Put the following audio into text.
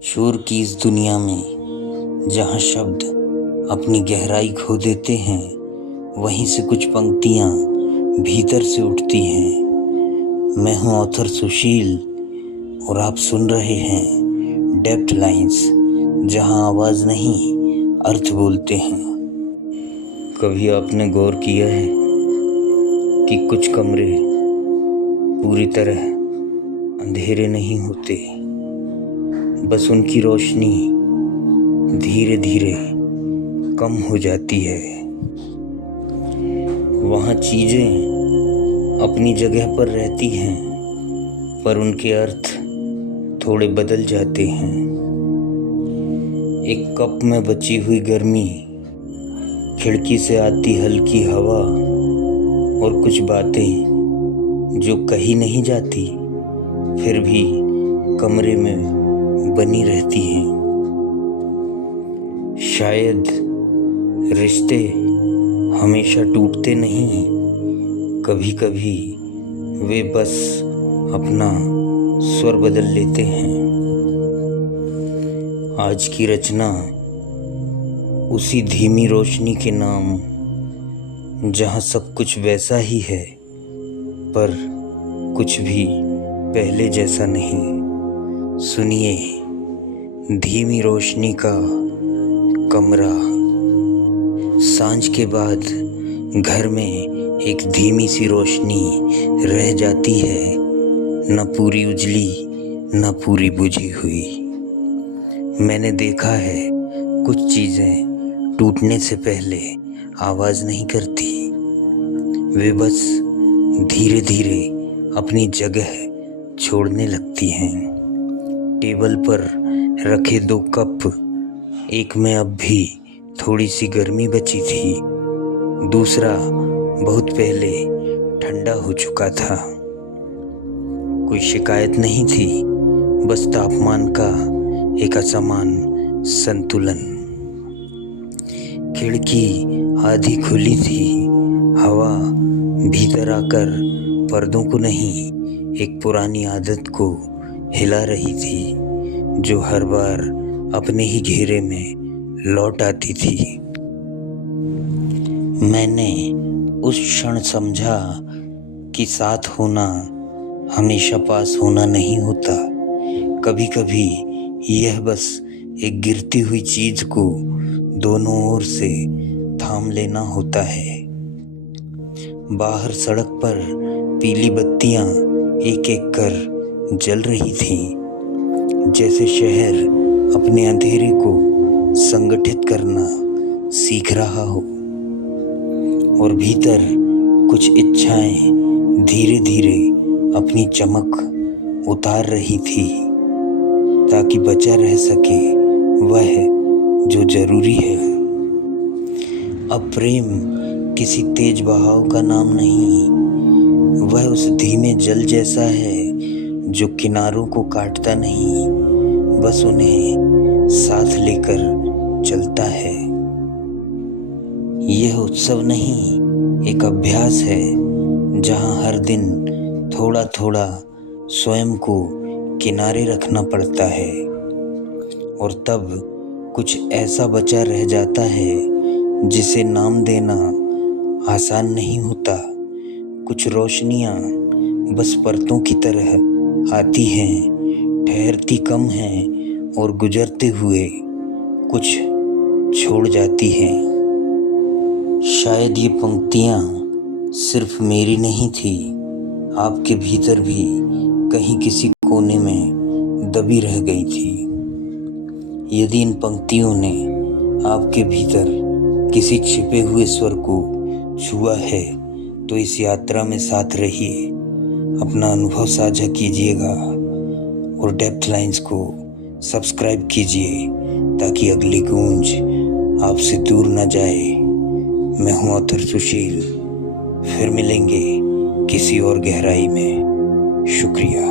शोर की इस दुनिया में जहाँ शब्द अपनी गहराई खो देते हैं, वहीं से कुछ पंक्तियाँ भीतर से उठती हैं। मैं हूँ ऑथर सुशील और आप सुन रहे हैं डेप्थ लाइंस, जहाँ आवाज़ नहीं अर्थ बोलते हैं। कभी आपने गौर किया है कि कुछ कमरे पूरी तरह अंधेरे नहीं होते, बस उनकी रोशनी धीरे धीरे कम हो जाती है। वहाँ चीज़ें अपनी जगह पर रहती हैं, पर उनके अर्थ थोड़े बदल जाते हैं। एक कप में बची हुई गर्मी, खिड़की से आती हल्की हवा और कुछ बातें जो कही नहीं जाती फिर भी कमरे में बनी रहती हैं। शायद रिश्ते हमेशा टूटते नहीं, कभी कभी वे बस अपना स्वर बदल लेते हैं। आज की रचना उसी धीमी रोशनी के नाम, जहाँ सब कुछ वैसा ही है पर कुछ भी पहले जैसा नहीं। सुनिए धीमी रोशनी का कमरा। सांझ के बाद घर में एक धीमी सी रोशनी रह जाती है, न पूरी उजली न पूरी बुझी हुई। मैंने देखा है कुछ चीज़ें टूटने से पहले आवाज़ नहीं करती, वे बस धीरे धीरे अपनी जगह छोड़ने लगती हैं। टेबल पर रखे 2 कप, एक में अब भी थोड़ी सी गर्मी बची थी, दूसरा बहुत पहले ठंडा हो चुका था। कोई शिकायत नहीं थी, बस तापमान का एक असमान संतुलन। खिड़की आधी खुली थी, हवा भीतर आकर पर्दों को नहीं, एक पुरानी आदत को हिला रही थी, जो हर बार अपने ही घेरे में लौट आती थी। मैंने उस क्षण समझा कि साथ होना हमेशा पास होना नहीं होता। कभी कभी यह बस एक गिरती हुई चीज को दोनों ओर से थाम लेना होता है। बाहर सड़क पर पीली बत्तियां एक एक कर जल रही थीं, जैसे शहर अपने अंधेरे को संगठित करना सीख रहा हो। और भीतर कुछ इच्छाएं धीरे धीरे अपनी चमक उतार रही थी, ताकि बचा रह सके वह जो जरूरी है। अब प्रेम किसी तेज बहाव का नाम नहीं, वह उस धीमे जल जैसा है जो किनारों को काटता नहीं, बस उन्हें साथ लेकर चलता है। यह उत्सव नहीं, एक अभ्यास है, जहाँ हर दिन थोड़ा थोड़ा स्वयं को किनारे रखना पड़ता है, और तब कुछ ऐसा बचा रह जाता है जिसे नाम देना आसान नहीं होता। कुछ रोशनियाँ बस परतों की तरह आती हैं, ठहरती कम हैं और गुजरते हुए कुछ छोड़ जाती हैं। शायद ये पंक्तियाँ सिर्फ मेरी नहीं थी, आपके भीतर भी कहीं किसी कोने में दबी रह गई थी। यदि इन पंक्तियों ने आपके भीतर किसी छिपे हुए स्वर को छुआ है, तो इस यात्रा में साथ रहिए, अपना अनुभव साझा कीजिएगा और डेप्थ लाइंस को सब्सक्राइब कीजिए, ताकि अगली गूंज आपसे दूर न जाए। मैं हूँ ऑथर सुशील, फिर मिलेंगे किसी और गहराई में। शुक्रिया।